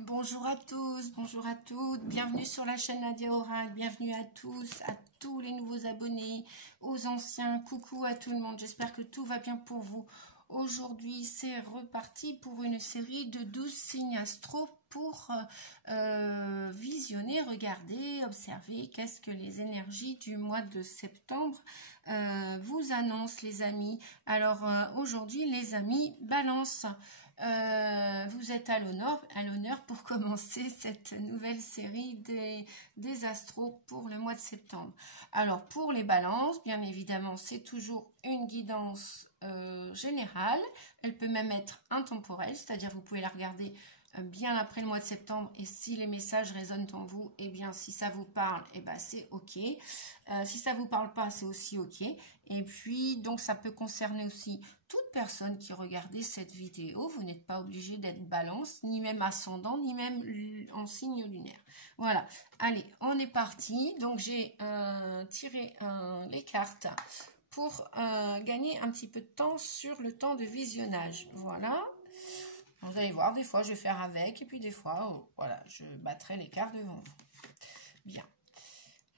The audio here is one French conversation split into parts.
Bonjour à tous, bonjour à toutes, bienvenue sur la chaîne Nadia Oracle, bienvenue à tous, à tous les nouveaux abonnés, aux anciens, coucou à tout le monde, j'espère que tout va bien pour vous. Aujourd'hui, c'est reparti pour une série de 12 signes astro pour visionner, regarder, observer qu'est-ce que les énergies du mois de septembre vous annoncent, les amis. Alors, aujourd'hui, les amis, Balance. Vous êtes à l'honneur pour commencer cette nouvelle série des astros pour le mois de septembre. Alors pour les balances, bien évidemment, c'est toujours une guidance générale. Elle peut même être intemporelle, c'est-à-dire vous pouvez la regarder bien après le mois de septembre, et si les messages résonnent en vous, et bien si ça vous parle, et ben c'est ok. Si ça vous parle pas, c'est aussi ok. Et puis donc ça peut concerner aussi toute personne qui regardait cette vidéo. Vous n'êtes pas obligé d'être balance, ni même ascendant, ni même en signe lunaire. Voilà, allez, on est parti. Donc j'ai tiré les cartes pour gagner un petit peu de temps sur le temps de visionnage. Voilà. Vous allez voir, des fois je vais faire avec, et puis des fois, voilà, je battrai les cartes devant vous. Bien.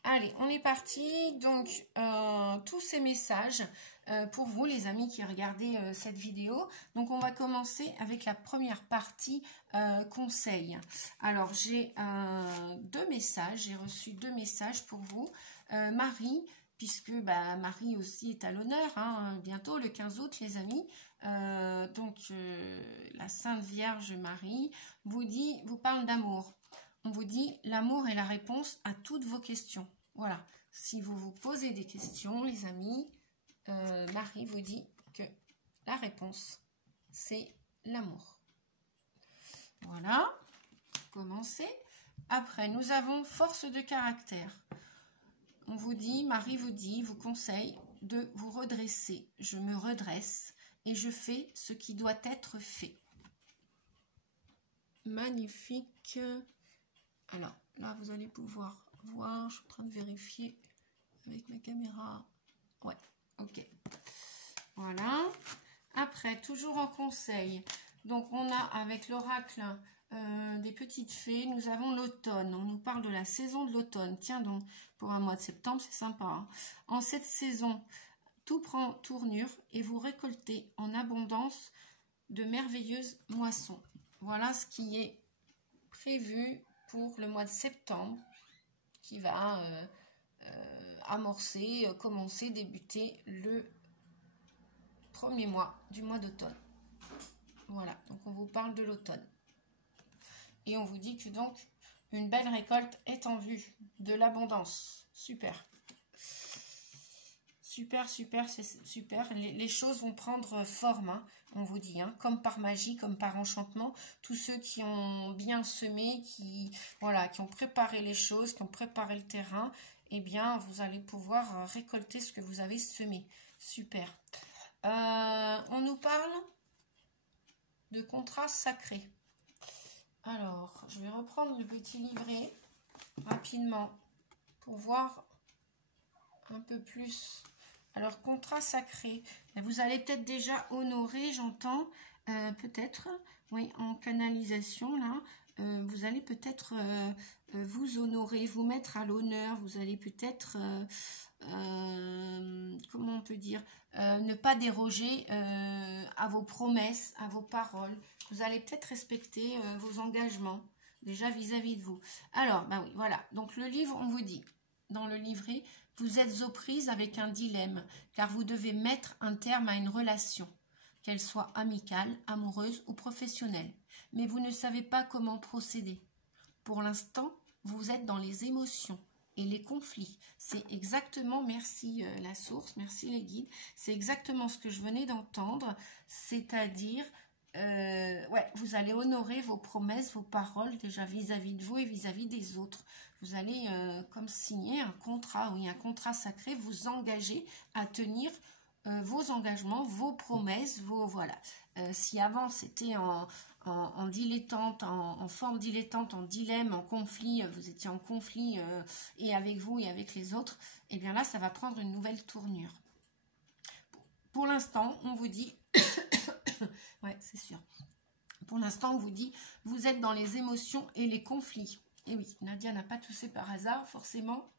Allez, on est parti. Donc, tous ces messages pour vous, les amis qui regardez cette vidéo. Donc, on va commencer avec la première partie conseil. Alors, j'ai deux messages. J'ai reçu deux messages pour vous. Marie, puisque Marie aussi est à l'honneur, hein, bientôt le 15 août, les amis. Donc, la Sainte Vierge Marie vous parle d'amour. On vous dit, l'amour est la réponse à toutes vos questions. Voilà, si vous vous posez des questions, les amis, Marie vous dit que la réponse, c'est l'amour. Voilà, commencez. Après, nous avons force de caractère. On vous dit, Marie vous conseille de vous redresser. Je me redresse et je fais ce qui doit être fait. Magnifique. Alors, là, vous allez pouvoir voir. Je suis en train de vérifier avec ma caméra. Ouais, ok. Voilà. Après, toujours en conseil. Donc, on a avec l'oracle des petites fées. Nous avons l'automne. On nous parle de la saison de l'automne. Tiens donc, pour un mois de septembre, c'est sympa. Hein. En cette saison, tout prend tournure et vous récoltez en abondance de merveilleuses moissons. Voilà ce qui est prévu pour le mois de septembre, qui va commencer, débuter le premier mois du mois d'automne. Voilà, donc on vous parle de l'automne. Et on vous dit que donc une belle récolte est en vue, de l'abondance. Super. Super, super, c'est super. Les choses vont prendre forme, hein, on vous dit, hein, comme par magie, comme par enchantement. Tous ceux qui ont bien semé, qui ont préparé les choses, qui ont préparé le terrain, eh bien, vous allez pouvoir récolter ce que vous avez semé. Super. On nous parle de contrats sacrés. Alors, je vais reprendre le petit livret rapidement pour voir un peu plus. Alors, contrat sacré, vous allez peut-être déjà honorer, j'entends, peut-être, oui, en canalisation, là, vous allez peut-être vous honorer, vous mettre à l'honneur, vous allez peut-être, comment on peut dire, ne pas déroger à vos promesses, à vos paroles. Vous allez peut-être respecter vos engagements, déjà vis-à-vis de vous. Alors, oui, voilà, donc le livre, on vous dit, dans le livret, vous êtes aux prises avec un dilemme, car vous devez mettre un terme à une relation, qu'elle soit amicale, amoureuse ou professionnelle. Mais vous ne savez pas comment procéder. Pour l'instant, vous êtes dans les émotions et les conflits. C'est exactement, merci la source, merci les guides, c'est exactement ce que je venais d'entendre, c'est-à-dire, vous allez honorer vos promesses, vos paroles, déjà vis-à-vis de vous et vis-à-vis des autres. Vous allez comme signer un contrat, oui, un contrat sacré, vous engager à tenir vos engagements, vos promesses, voilà. Si avant c'était en dilettante, en forme dilettante, en dilemme, en conflit, vous étiez en conflit et avec vous et avec les autres, et bien là ça va prendre une nouvelle tournure. Pour l'instant, on vous dit, ouais, c'est sûr. Pour l'instant, on vous dit, vous êtes dans les émotions et les conflits. Et oui, Nadia n'a pas toussé par hasard, forcément.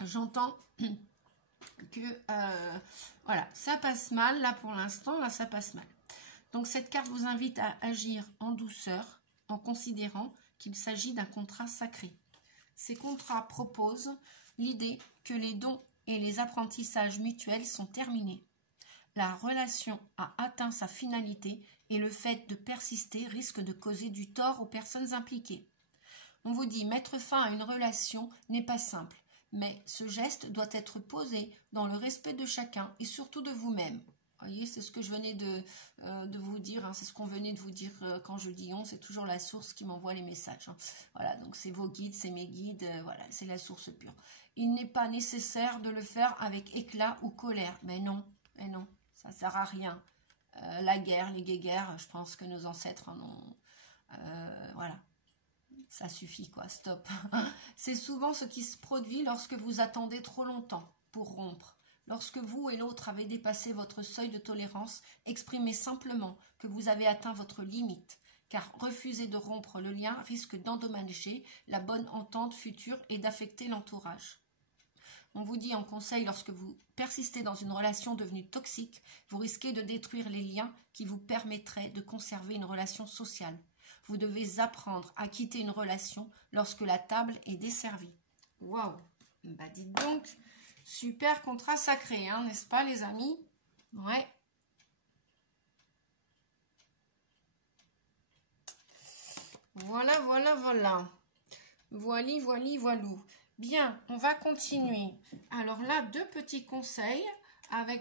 J'entends que, voilà, ça passe mal, là pour l'instant, là ça passe mal. Donc cette carte vous invite à agir en douceur, en considérant qu'il s'agit d'un contrat sacré. Ces contrats proposent l'idée que les dons et les apprentissages mutuels sont terminés. La relation a atteint sa finalité et le fait de persister risque de causer du tort aux personnes impliquées. On vous dit mettre fin à une relation n'est pas simple, mais ce geste doit être posé dans le respect de chacun et surtout de vous-même. Vous voyez, c'est ce que je venais de vous dire, hein, c'est ce qu'on venait de vous dire quand je dis on, c'est toujours la source qui m'envoie les messages. Hein. Voilà, donc c'est vos guides, c'est mes guides, voilà, c'est la source pure. Il n'est pas nécessaire de le faire avec éclat ou colère, mais non, ça ne sert à rien. La guerre, les guéguerres, je pense que nos ancêtres en ont... voilà. Ça suffit quoi, stop. C'est souvent ce qui se produit lorsque vous attendez trop longtemps pour rompre. Lorsque vous et l'autre avez dépassé votre seuil de tolérance, exprimez simplement que vous avez atteint votre limite, car refuser de rompre le lien risque d'endommager la bonne entente future et d'affecter l'entourage. On vous dit en conseil, lorsque vous persistez dans une relation devenue toxique, vous risquez de détruire les liens qui vous permettraient de conserver une relation sociale. Vous devez apprendre à quitter une relation lorsque la table est desservie. Waouh! Bah dites donc, super contrat sacré, hein, n'est-ce pas les amis? Ouais. Voilà. Voilou. Bien, on va continuer. Alors là, deux petits conseils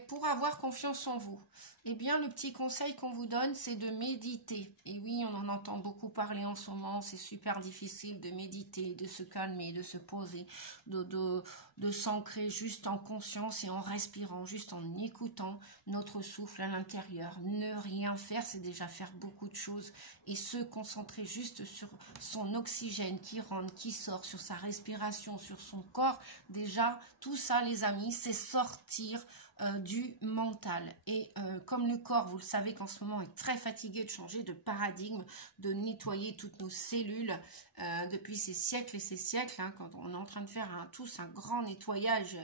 pour avoir confiance en vous. Eh bien, le petit conseil qu'on vous donne, c'est de méditer. Et oui, on en entend beaucoup parler en ce moment. C'est super difficile de méditer, de se calmer, de se poser, de s'ancrer juste en conscience et en respirant, juste en écoutant notre souffle à l'intérieur. Ne rien faire, c'est déjà faire beaucoup de choses. Et se concentrer juste sur son oxygène qui rentre, qui sort, sur sa respiration, sur son corps. Déjà, tout ça, les amis, c'est sortir du mental. Et comme le corps, vous le savez qu'en ce moment est très fatigué de changer de paradigme, de nettoyer toutes nos cellules depuis ces siècles et ces siècles, hein, quand on est en train de faire tous un grand nettoyage,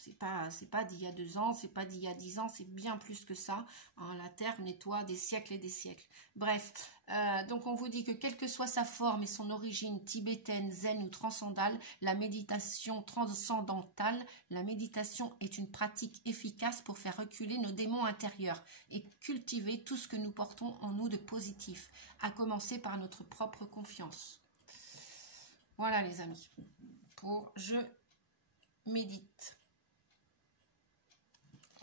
c'est pas d'il y a 2 ans, c'est pas d'il y a 10 ans, c'est bien plus que ça. Hein, la Terre nettoie des siècles et des siècles. Bref, donc on vous dit que quelle que soit sa forme et son origine tibétaine, zen ou transcendale, la méditation transcendantale, la méditation est une pratique efficace pour faire reculer nos démons intérieurs et cultiver tout ce que nous portons en nous de positif, à commencer par notre propre confiance. Voilà les amis, pour je médite.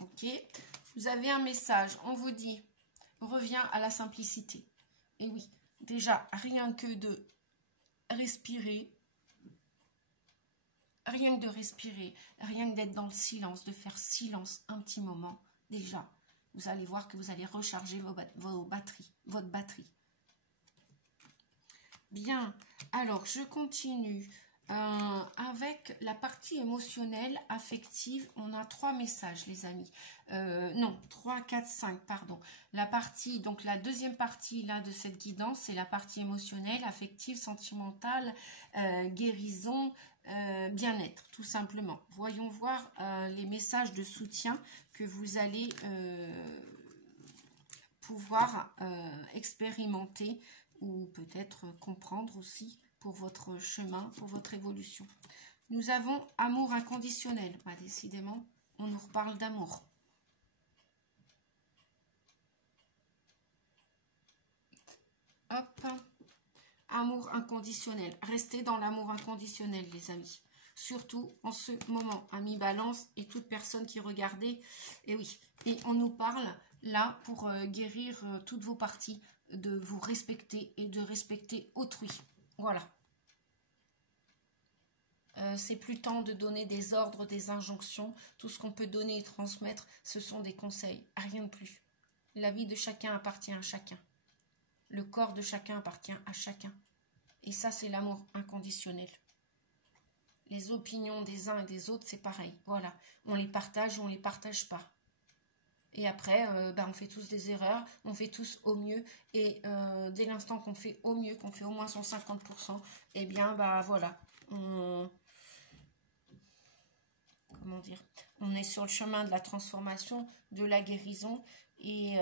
Ok, vous avez un message, on vous dit, reviens à la simplicité. Et oui, déjà, rien que de respirer, rien que d'être dans le silence, de faire silence un petit moment, déjà, vous allez voir que vous allez recharger votre batterie. Bien, alors je continue. Avec la partie émotionnelle, affective, on a 3 messages les amis. Non, 3, 4, 5, pardon. La deuxième partie là de cette guidance, c'est la partie émotionnelle, affective, sentimentale, guérison, bien-être, tout simplement. Voyons voir les messages de soutien que vous allez pouvoir expérimenter ou peut-être comprendre aussi pour votre chemin, pour votre évolution. Nous avons amour inconditionnel. Bah, décidément, on nous reparle d'amour. Hop. Amour inconditionnel. Restez dans l'amour inconditionnel, les amis. Surtout en ce moment. Amis Balance et toute personne qui regardait. Et oui. Et on nous parle là pour guérir toutes vos parties, de vous respecter et de respecter autrui. Voilà. C'est plus temps de donner des ordres, des injonctions. Tout ce qu'on peut donner et transmettre, ce sont des conseils. Rien de plus. La vie de chacun appartient à chacun. Le corps de chacun appartient à chacun. Et ça, c'est l'amour inconditionnel. Les opinions des uns et des autres, c'est pareil. Voilà. On les partage ou on les partage pas. Et après, on fait tous des erreurs, on fait tous au mieux. Et dès l'instant qu'on fait au mieux, qu'on fait au moins son 50%, eh bien, voilà, comment dire, on est sur le chemin de la transformation, de la guérison. Et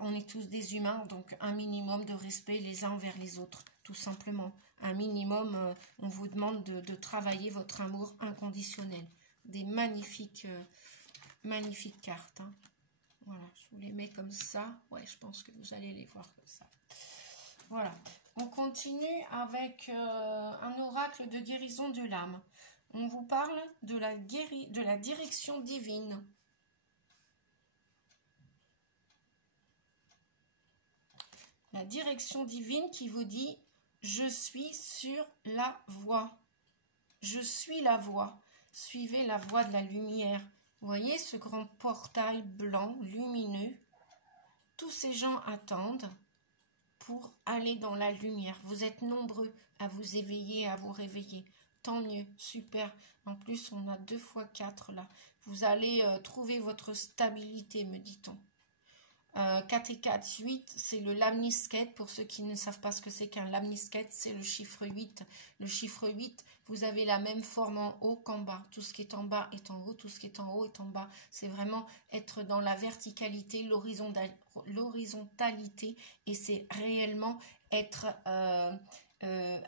on est tous des humains, donc un minimum de respect les uns envers les autres, tout simplement. Un minimum, on vous demande de travailler votre amour inconditionnel. Des magnifiques cartes. Hein. Voilà, je vous les mets comme ça. Ouais, je pense que vous allez les voir comme ça. Voilà. On continue avec un oracle de guérison de l'âme. On vous parle de la direction divine. La direction divine qui vous dit « Je suis sur la voie. Je suis la voie. Suivez la voie de la lumière. » Vous voyez ce grand portail blanc, lumineux. Tous ces gens attendent pour aller dans la lumière. Vous êtes nombreux à vous éveiller, à vous réveiller. Tant mieux, super. En plus, on a 2 x 4 là. Vous allez trouver votre stabilité, me dit-on. 4 et 4, 8, c'est le lamnisquette. Pour ceux qui ne savent pas ce que c'est qu'un lamnisquette, c'est le chiffre 8. Le chiffre 8, vous avez la même forme en haut qu'en bas. Tout ce qui est en bas est en haut, tout ce qui est en haut est en bas. C'est vraiment être dans la verticalité, l'horizontalité, et c'est réellement être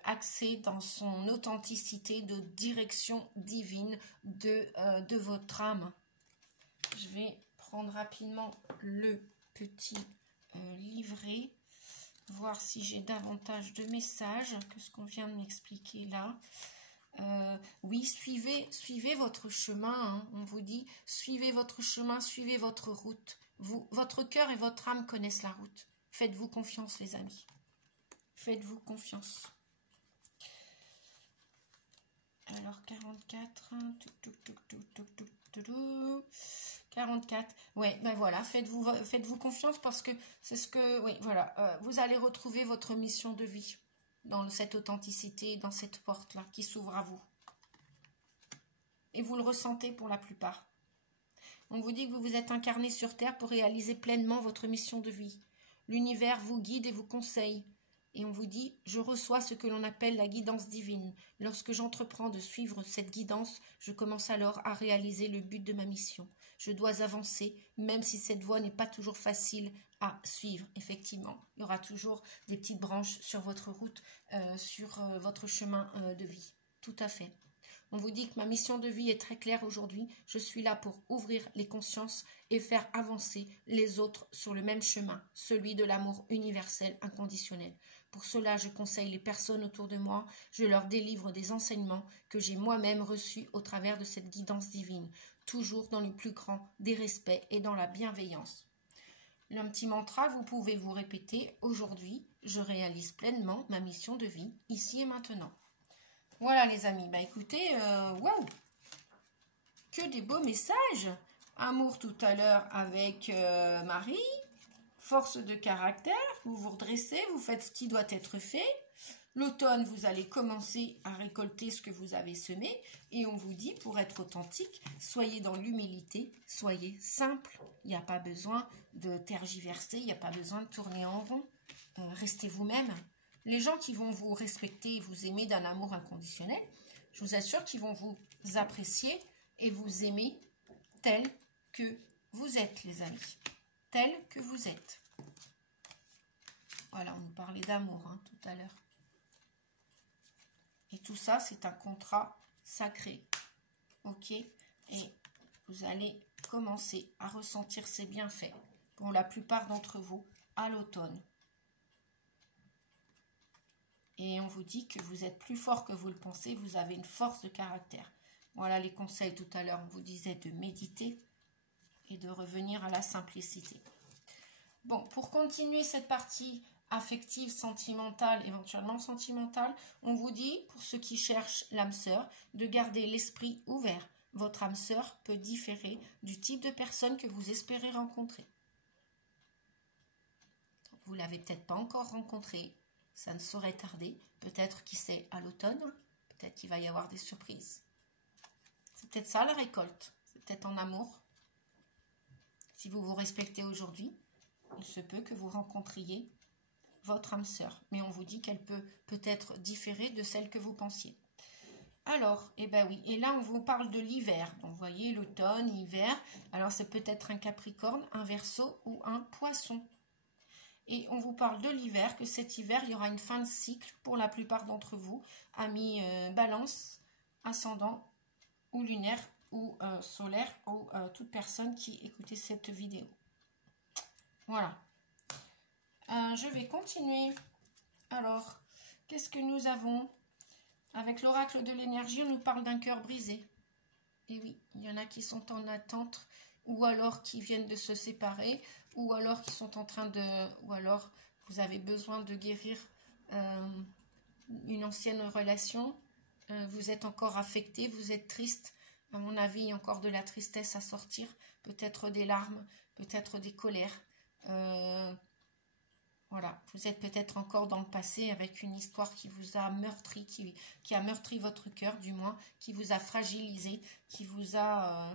axé dans son authenticité de direction divine de votre âme. Je vais prendre rapidement le petit livret, voir si j'ai davantage de messages que ce qu'on vient de m'expliquer là. Oui, suivez votre chemin, hein. On vous dit, suivez votre chemin, suivez votre route. Votre cœur et votre âme connaissent la route. Faites-vous confiance, les amis. Faites-vous confiance. Alors, 44, 44, ouais, ben voilà, faites-vous confiance parce que c'est ce que, oui, voilà, vous allez retrouver votre mission de vie dans cette authenticité, dans cette porte-là qui s'ouvre à vous. Et vous le ressentez pour la plupart. On vous dit que vous vous êtes incarné sur Terre pour réaliser pleinement votre mission de vie. L'univers vous guide et vous conseille. Et on vous dit, je reçois ce que l'on appelle la guidance divine. Lorsque j'entreprends de suivre cette guidance, je commence alors à réaliser le but de ma mission. Je dois avancer, même si cette voie n'est pas toujours facile à suivre. Effectivement, il y aura toujours des petites branches sur votre route, sur votre chemin de vie. Tout à fait. On vous dit que ma mission de vie est très claire aujourd'hui. Je suis là pour ouvrir les consciences et faire avancer les autres sur le même chemin, celui de l'amour universel inconditionnel. Pour cela, je conseille les personnes autour de moi. Je leur délivre des enseignements que j'ai moi-même reçus au travers de cette guidance divine, toujours dans le plus grand des respects et dans la bienveillance. Un petit mantra, vous pouvez vous répéter. Aujourd'hui, je réalise pleinement ma mission de vie, ici et maintenant. Voilà les amis, bah écoutez, waouh, que des beaux messages. Amour tout à l'heure avec Marie, force de caractère, vous vous redressez, vous faites ce qui doit être fait. L'automne, vous allez commencer à récolter ce que vous avez semé et on vous dit, pour être authentique, soyez dans l'humilité, soyez simple. Il n'y a pas besoin de tergiverser, il n'y a pas besoin de tourner en rond. Restez vous-même. Les gens qui vont vous respecter et vous aimer d'un amour inconditionnel, je vous assure qu'ils vont vous apprécier et vous aimer tel que vous êtes, les amis. Tel que vous êtes. Voilà, on nous parlait d'amour hein, tout à l'heure. Et tout ça, c'est un contrat sacré. Ok? Et vous allez commencer à ressentir ces bienfaits pour la plupart d'entre vous à l'automne. Et on vous dit que vous êtes plus fort que vous le pensez, vous avez une force de caractère. Voilà les conseils tout à l'heure, on vous disait de méditer et de revenir à la simplicité. Bon, pour continuer cette partie affective, sentimentale, éventuellement sentimentale, on vous dit, pour ceux qui cherchent l'âme sœur, de garder l'esprit ouvert. Votre âme sœur peut différer du type de personne que vous espérez rencontrer. Vous ne l'avez peut-être pas encore rencontré. Ça ne saurait tarder. Peut-être, qui sait, à l'automne. Peut-être qu'il va y avoir des surprises. C'est peut-être ça la récolte. C'est peut-être en amour. Si vous vous respectez aujourd'hui, il se peut que vous rencontriez votre âme sœur. Mais on vous dit qu'elle peut peut-être différer de celle que vous pensiez. Alors, eh ben oui, et là on vous parle de l'hiver. Donc vous voyez, l'automne, l'hiver. Alors c'est peut-être un Capricorne, un Verseau ou un Poisson. Et on vous parle de l'hiver, que cet hiver, il y aura une fin de cycle pour la plupart d'entre vous, amis Balance, ascendant ou lunaire ou solaire ou toute personne qui écoutait cette vidéo. Voilà. Je vais continuer. Alors, qu'est-ce que nous avons? Avec l'oracle de l'énergie, on nous parle d'un cœur brisé. Et oui, il y en a qui sont en attente, ou alors qui viennent de se séparer, ou alors qui sont en train de... ou alors vous avez besoin de guérir une ancienne relation. Vous êtes encore affecté, vous êtes triste. À mon avis, il y a encore de la tristesse à sortir. Peut-être des larmes, peut-être des colères. Voilà, vous êtes peut-être encore dans le passé avec une histoire qui vous a meurtri, qui a meurtri votre cœur du moins, qui vous a fragilisé, qui vous a...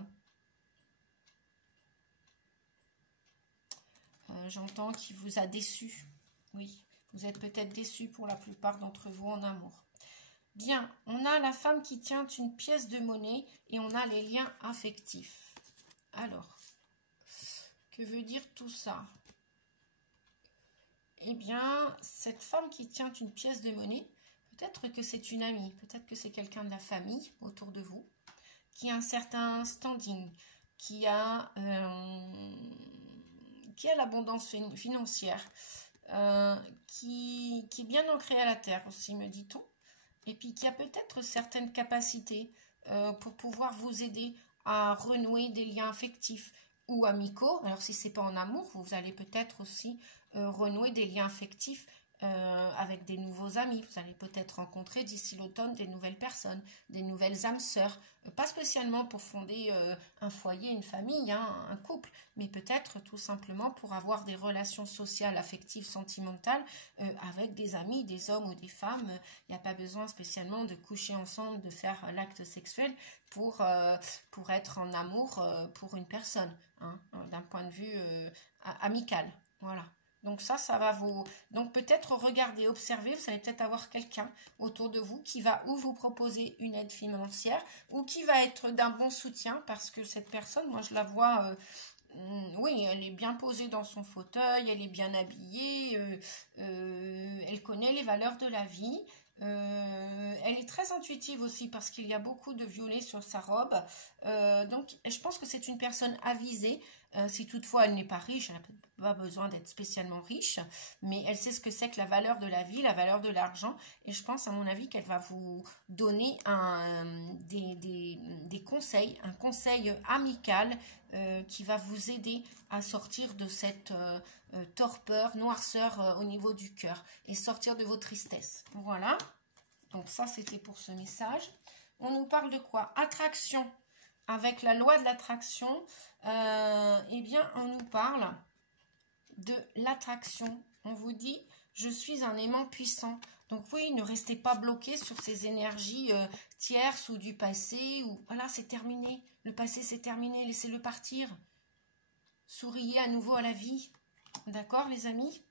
j'entends qui vous a déçu. Oui, vous êtes peut-être déçu pour la plupart d'entre vous en amour. Bien, on a la femme qui tient une pièce de monnaie et on a les liens affectifs. Alors, que veut dire tout ça ? Eh bien, cette femme qui tient une pièce de monnaie, peut-être que c'est une amie, peut-être que c'est quelqu'un de la famille autour de vous, qui a un certain standing, qui a l'abondance financière, qui est bien ancré à la terre aussi, me dit-on, et puis qui a peut-être certaines capacités pour pouvoir vous aider à renouer des liens affectifs ou amicaux. Alors si ce n'est pas en amour, vous allez peut-être aussi renouer des liens affectifs avec des nouveaux amis. Vous allez peut-être rencontrer d'ici l'automne des nouvelles personnes, des nouvelles âmes sœurs, pas spécialement pour fonder un foyer, une famille, hein, un couple, mais peut-être tout simplement pour avoir des relations sociales, affectives, sentimentales avec des amis, des hommes ou des femmes. Il n'y a pas besoin spécialement de coucher ensemble, de faire l'acte sexuel pour être en amour pour une personne, hein, d'un point de vue amical. Voilà. Donc ça va vous... Donc peut-être regarder, observer, vous allez peut-être avoir quelqu'un autour de vous qui va ou vous proposer une aide financière ou qui va être d'un bon soutien parce que cette personne, moi je la vois... oui, elle est bien posée dans son fauteuil, elle est bien habillée, elle connaît les valeurs de la vie. Elle est très intuitive aussi parce qu'il y a beaucoup de violet sur sa robe. Donc je pense que c'est une personne avisée. Si toutefois elle n'est pas riche, elle n'a pas besoin d'être spécialement riche, mais elle sait ce que c'est que la valeur de la vie, la valeur de l'argent, et je pense à mon avis qu'elle va vous donner des conseils, un conseil amical qui va vous aider à sortir de cette torpeur, noirceur au niveau du cœur et sortir de vos tristesses. Voilà, donc ça c'était pour ce message. On nous parle de quoi? Attraction. Avec la loi de l'attraction, eh bien, on nous parle de l'attraction. On vous dit, je suis un aimant puissant. Donc oui, ne restez pas bloqué sur ces énergies tierces ou du passé. Ou voilà, c'est terminé. Le passé, c'est terminé. Laissez-le partir. Souriez à nouveau à la vie. D'accord, les amis?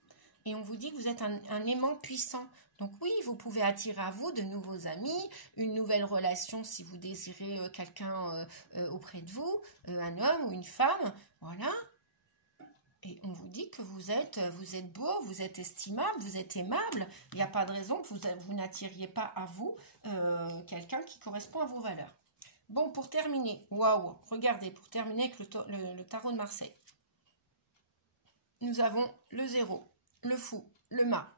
Et on vous dit que vous êtes un aimant puissant. Donc oui, vous pouvez attirer à vous de nouveaux amis, une nouvelle relation si vous désirez quelqu'un auprès de vous, un homme ou une femme, voilà. Et on vous dit que vous êtes beau, vous êtes estimable, vous êtes aimable. Il n'y a pas de raison que vous n'attiriez pas à vous quelqu'un qui correspond à vos valeurs. Bon, pour terminer, waouh, regardez, pour terminer avec le tarot de Marseille. Nous avons le 0, le fou, le mât.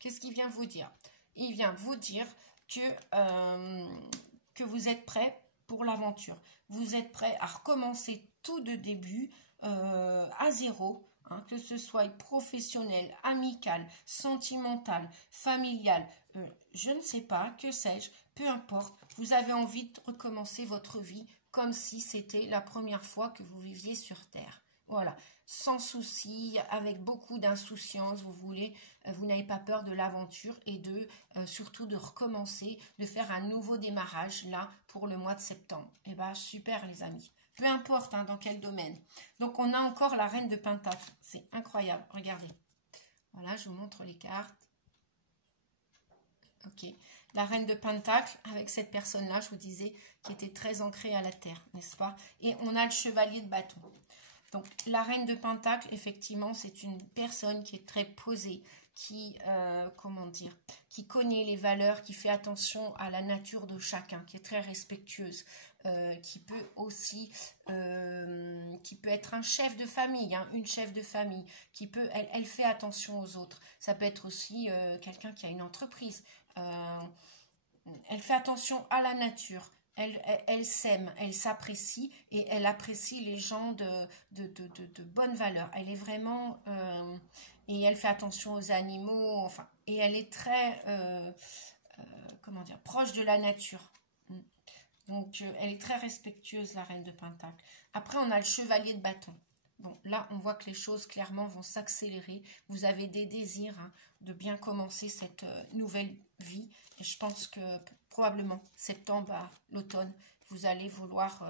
Qu'est-ce qu'il vient vous dire? Il vient vous dire que vous êtes prêt pour l'aventure. Vous êtes prêt à recommencer tout de début à zéro, hein, que ce soit professionnel, amical, sentimental, familial, je ne sais pas, que sais-je, peu importe. Vous avez envie de recommencer votre vie comme si c'était la première fois que vous viviez sur Terre. Voilà, sans souci, avec beaucoup d'insouciance, vous n'avez pas peur de l'aventure et surtout de recommencer, de faire un nouveau démarrage là pour le mois de septembre. Eh bien, super les amis, peu importe hein, dans quel domaine. Donc, on a encore la reine de Pentacle. C'est incroyable, regardez. Voilà, je vous montre les cartes. Ok, la reine de Pentacle avec cette personne-là, je vous disais, qui était très ancrée à la terre, n'est-ce pas? Et on a le chevalier de bâton. Donc, la reine de Pentacle, effectivement, c'est une personne qui est très posée, qui, comment dire, qui connaît les valeurs, qui fait attention à la nature de chacun, qui est très respectueuse, qui peut aussi, qui peut être un chef de famille, hein, une chef de famille, qui peut, elle fait attention aux autres. Ça peut être aussi quelqu'un qui a une entreprise. Elle fait attention à la nature. Elle s'aime, elle s'apprécie et elle apprécie les gens de bonne valeur. Elle est vraiment... et elle fait attention aux animaux, enfin, et elle est très, comment dire, proche de la nature. Donc, elle est très respectueuse, la reine de Pentacle. Après, on a le chevalier de bâton. Bon, là, on voit que les choses, clairement, vont s'accélérer. Vous avez des désirs hein, de bien commencer cette nouvelle vie. Et je pense que probablement, septembre à l'automne, vous allez vouloir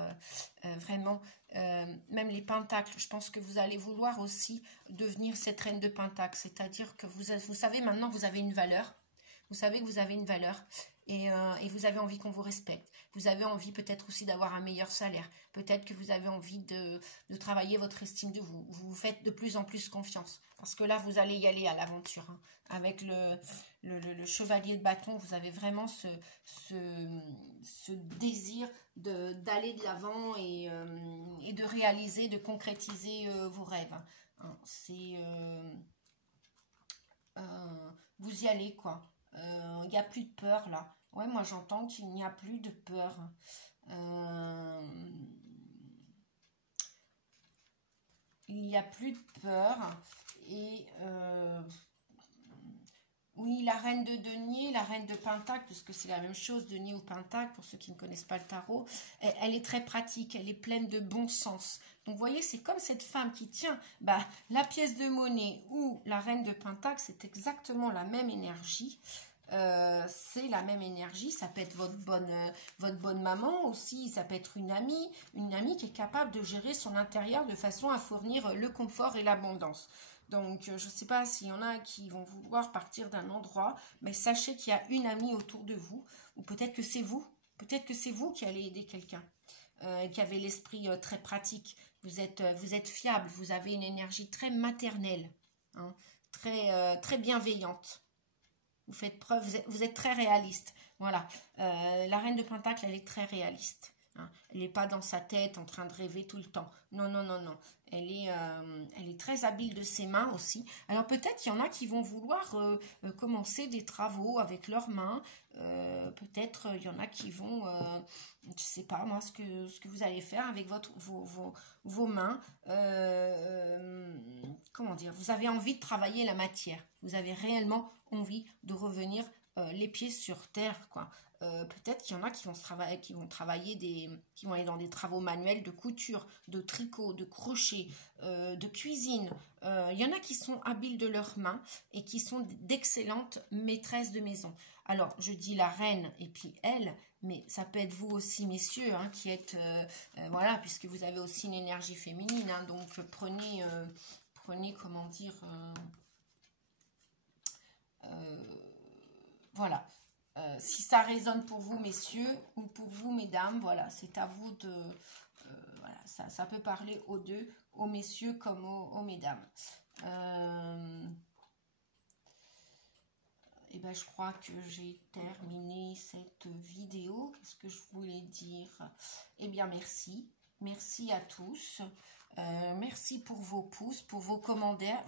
vraiment, même les pentacles, je pense que vous allez vouloir aussi devenir cette reine de Pentacle. C'est-à-dire que vous savez maintenant que vous avez une valeur. Vous savez que vous avez une valeur et vous avez envie qu'on vous respecte. Vous avez envie peut-être aussi d'avoir un meilleur salaire. Peut-être que vous avez envie de travailler votre estime de vous. Vous vous faites de plus en plus confiance. Parce que là, vous allez y aller à l'aventure. Hein. Avec le chevalier de bâton, vous avez vraiment ce désir d'aller de l'avant et de réaliser, de concrétiser vos rêves. Hein. C'est... vous y allez, quoi. Il n'y a plus de peur là. Ouais, moi j'entends qu'il n'y a plus de peur. Il n'y a plus de peur. Et oui, la reine de denier, la reine de Pentacle, puisque c'est la même chose, denier ou Pentacle, pour ceux qui ne connaissent pas le tarot, elle est très pratique, elle est pleine de bon sens. Donc, vous voyez, c'est comme cette femme qui tient la pièce de monnaie ou la reine de Pentacle, c'est exactement la même énergie. C'est la même énergie, ça peut être votre bonne maman aussi, ça peut être une amie qui est capable de gérer son intérieur de façon à fournir le confort et l'abondance. Donc, je ne sais pas s'il y en a qui vont vouloir partir d'un endroit, mais sachez qu'il y a une amie autour de vous, ou peut-être que c'est vous qui allez aider quelqu'un, qui avez l'esprit très pratique, vous êtes fiable, vous avez une énergie très maternelle, hein, très bienveillante. Vous faites preuve, vous êtes très réaliste. Voilà. La reine de Pentacle, elle est très réaliste. Hein. Elle n'est pas dans sa tête en train de rêver tout le temps. Non, non, non, non. Elle est très habile de ses mains aussi. Alors peut-être qu'il y en a qui vont vouloir commencer des travaux avec leurs mains. Peut-être il y en a qui vont, je ne sais pas moi, ce que vous allez faire avec vos mains. Comment dire, vous avez envie de travailler la matière. Vous avez réellement envie de revenir les pieds sur terre, quoi. Peut-être qu'il y en a qui vont aller dans des travaux manuels de couture, de tricot, de crochet, de cuisine. Il y en a qui sont habiles de leurs mains et qui sont d'excellentes maîtresses de maison. Alors, je dis la reine et puis elle, mais ça peut être vous aussi, messieurs, hein, qui êtes, voilà, puisque vous avez aussi une énergie féminine, hein, donc prenez, comment dire, voilà. Si ça résonne pour vous, messieurs, ou pour vous, mesdames, voilà, c'est à vous de... voilà, ça peut parler aux deux, aux messieurs comme aux mesdames. Et ben, je crois que j'ai terminé cette vidéo. Qu'est-ce que je voulais dire? Eh bien, merci. Merci à tous. Merci pour vos pouces, pour vos commentaires.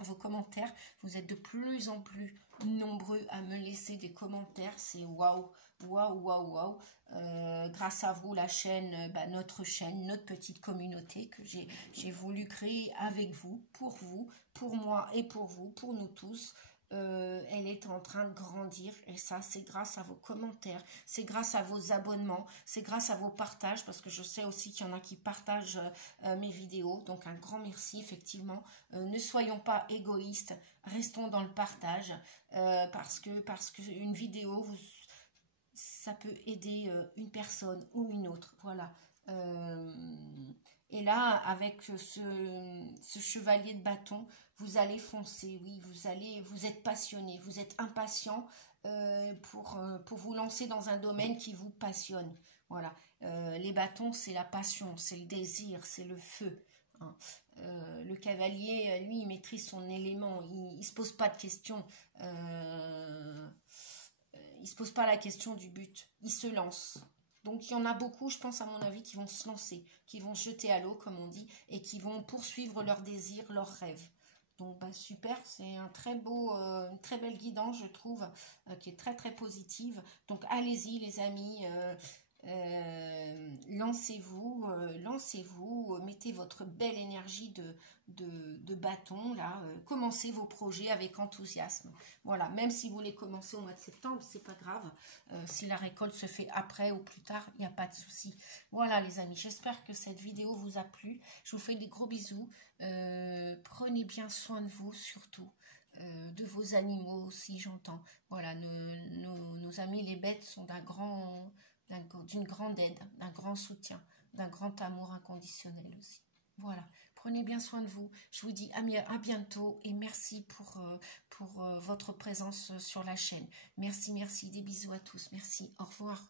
Vous êtes de plus en plus nombreux à me laisser des commentaires. C'est waouh, waouh, waouh, waouh. Grâce à vous, la chaîne, notre chaîne, notre petite communauté que j'ai voulu créer avec vous, pour moi et pour vous, pour nous tous. Elle est en train de grandir et ça c'est grâce à vos commentaires, c'est grâce à vos abonnements, c'est grâce à vos partages parce que je sais aussi qu'il y en a qui partagent mes vidéos, donc un grand merci effectivement. Ne soyons pas égoïstes, restons dans le partage parce que une vidéo ça peut aider une personne ou une autre, voilà. Et là, avec ce chevalier de bâton, vous allez foncer, oui, vous êtes passionné, vous êtes impatient pour vous lancer dans un domaine qui vous passionne. Voilà, les bâtons, c'est la passion, c'est le désir, c'est le feu. Hein. Le cavalier, lui, il maîtrise son élément, il ne se pose pas de questions. Il se pose pas la question du but, il se lance. Donc il y en a beaucoup, je pense à mon avis, qui vont se lancer, qui vont se jeter à l'eau, comme on dit, et qui vont poursuivre leurs désirs, leurs rêves. Donc bah, super, c'est un très beau, une très belle guidance, je trouve, qui est très très positive. Donc allez-y les amis, lancez-vous, mettez votre belle énergie de bâton là, commencez vos projets avec enthousiasme. Voilà, même si vous les commencez au mois de septembre, c'est pas grave. Si la récolte se fait après ou plus tard, il n'y a pas de souci. Voilà les amis, j'espère que cette vidéo vous a plu. Je vous fais des gros bisous. Prenez bien soin de vous surtout. De vos animaux aussi, j'entends. Voilà, nos amis les bêtes sont d'une grande aide, d'un grand soutien, d'un grand amour inconditionnel aussi. Voilà, prenez bien soin de vous. Je vous dis à bientôt et merci pour votre présence sur la chaîne. Merci, merci, des bisous à tous. Merci, au revoir.